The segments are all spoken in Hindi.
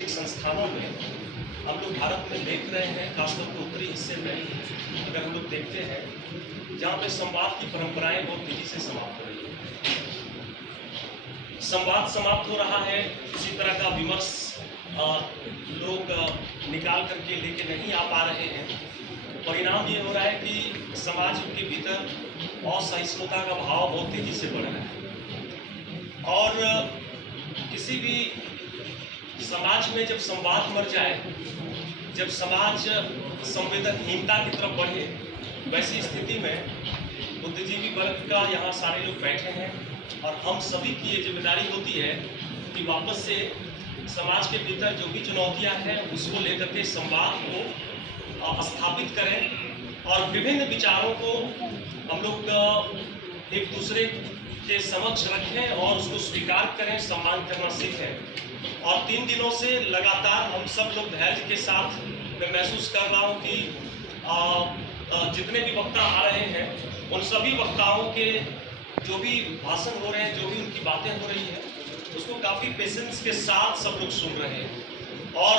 संस्थानों में हम लोग भारत में देख रहे हैं, खासतौर पर उत्तरी हिस्से में अगर हम लोग देखते हैं, जहाँ पे संवाद की परंपराएं बहुत तेजी से समाप्त हो रही है। संवाद समाप्त हो रहा है, किसी तरह का विमर्श लोग निकाल करके लेके नहीं आ पा रहे हैं। परिणाम ये हो रहा है कि समाज के भीतर असहिष्णुता का भाव बहुत तेजी से बढ़ रहा है और किसी भी समाज में जब संवाद मर जाए, जब समाज संवेदनहीनता की तरफ बढ़े, वैसी स्थिति में बुद्धिजीवी वर्ग का यहाँ सारे लोग बैठे हैं और हम सभी की ये जिम्मेदारी होती है कि वापस से समाज के भीतर जो भी चुनौतियाँ हैं उसको लेकर के संवाद को स्थापित करें और विभिन्न विचारों को हम लोग एक दूसरे के समक्ष रखें और उसको स्वीकार करें, सम्मान करना सीखें। और 3 दिनों से लगातार हम सब लोग धैर्य के साथ मैं महसूस कर रहा हूँ कि जितने भी वक्ता आ रहे हैं उन सभी वक्ताओं के जो भी भाषण हो रहे हैं, जो भी उनकी बातें हो रही हैं, उसको काफ़ी पेशेंस के साथ सब लोग सुन रहे हैं। और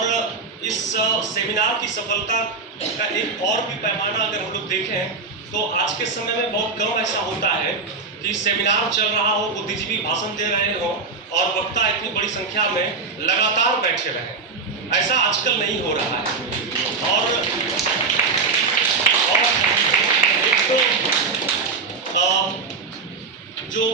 इस सेमिनार की सफलता का एक और भी पैमाना अगर हम लोग देखें तो आज के समय में बहुत कम ऐसा होता है कि सेमिनार चल रहा हो, बुद्धिजीवी भाषण दे रहे हो और वक्ता इतनी बड़ी संख्या में लगातार बैठे रहें। ऐसा आजकल नहीं हो रहा है। और जो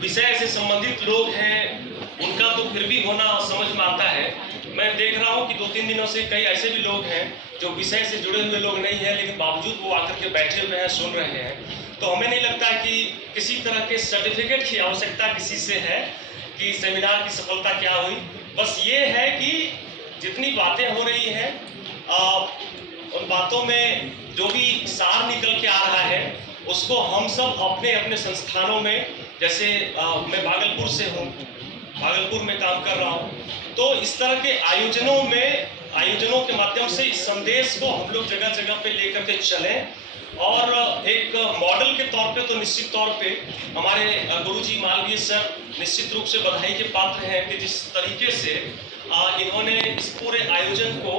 विषय से संबंधित लोग हैं उनका तो फिर भी होना समझ में आता है। मैं देख रहा हूँ कि 2-3 दिनों से कई ऐसे भी लोग हैं जो विषय से जुड़े हुए लोग नहीं हैं, लेकिन बावजूद वो आकर के बैठे हुए हैं, सुन रहे हैं। तो हमें नहीं लगता कि किसी तरह के सर्टिफिकेट की आवश्यकता किसी से है कि सेमिनार की सफलता क्या हुई। बस ये है कि जितनी बातें हो रही हैं उन बातों में जो भी सार निकल के आ रहा है उसको हम सब अपने अपने संस्थानों में, जैसे मैं भागलपुर से हूँ, भागलपुर में काम कर रहा हूँ, तो इस तरह के आयोजनों के माध्यम से इस संदेश को हम लोग जगह जगह पे लेकर के चलें। और एक मॉडल के तौर पे तो निश्चित तौर पे हमारे गुरुजी मालवीय सर निश्चित रूप से बधाई के पात्र हैं कि जिस तरीके से इन्होंने इस पूरे आयोजन को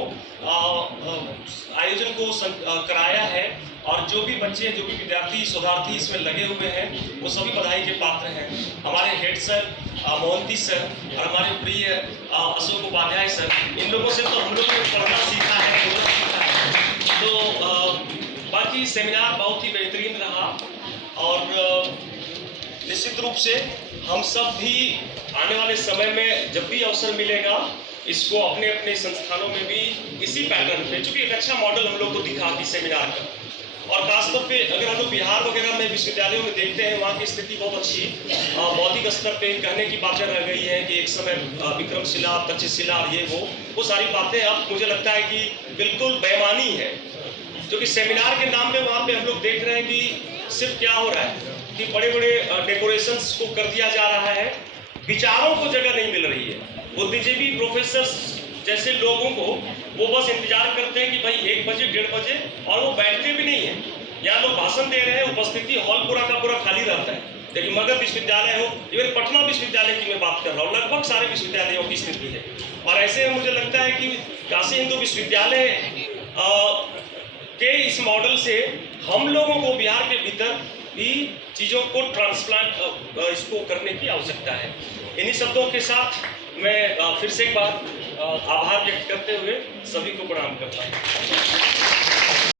कराया है और जो भी बच्चे, जो भी विद्यार्थी, शोधार्थी इसमें लगे हुए हैं वो सभी बधाई के पात्र हैं। हमारे हेड सर मोहंती सर और हमारे प्रिय अशोक उपाध्याय सर, इन लोगों से तो हम लोगों ने पढ़ना सीखा है, बोलना सीखा है। तो बाकी सेमिनार बहुत ही बेहतरीन रहा और निश्चित रूप से हम सब भी आने वाले समय में जब भी अवसर मिलेगा इसको अपने अपने संस्थानों में भी इसी पैटर्न पे, चूँकि एक अच्छा मॉडल हम लोग को दिखा कि सेमिनार का, और खासतौर पे अगर हम लोग बिहार वगैरह में विश्वविद्यालयों में देखते हैं वहाँ की स्थिति बहुत अच्छी बौद्धिक स्तर पे कहने की बातें रह गई हैं कि एक समय विक्रमशिला, तक्षशिला, ये वो सारी बातें अब मुझे लगता है कि बिल्कुल बेमानी है। क्योंकि सेमिनार के नाम पे वहाँ पे हम लोग देख रहे हैं कि सिर्फ क्या हो रहा है कि बड़े बड़े डेकोरेशंस को कर दिया जा रहा है, विचारों को जगह नहीं मिल रही है। बुद्धिजीवी प्रोफेसर जैसे लोगों को वो बस इंतजार करते हैं कि भाई 1 बजे 1:30 बजे, और वो बैठते भी नहीं है। यहाँ लोग भाषण दे रहे हैं, उपस्थिति हॉल पूरा का पूरा खाली रहता है। लेकिन मगध विश्वविद्यालय हो, इवन पटना विश्वविद्यालय की मैं बात कर रहा हूँ, लगभग सारे विश्वविद्यालयों की स्थिति है। और ऐसे में मुझे लगता है कि काशी हिंदू विश्वविद्यालय के इस मॉडल से हम लोगों को बिहार के भीतर भी चीज़ों को ट्रांसप्लांट इसको करने की आवश्यकता है। इन्हीं शब्दों के साथ मैं फिर से एक बार आभार व्यक्त करते हुए सभी को प्रणाम करता हूँ।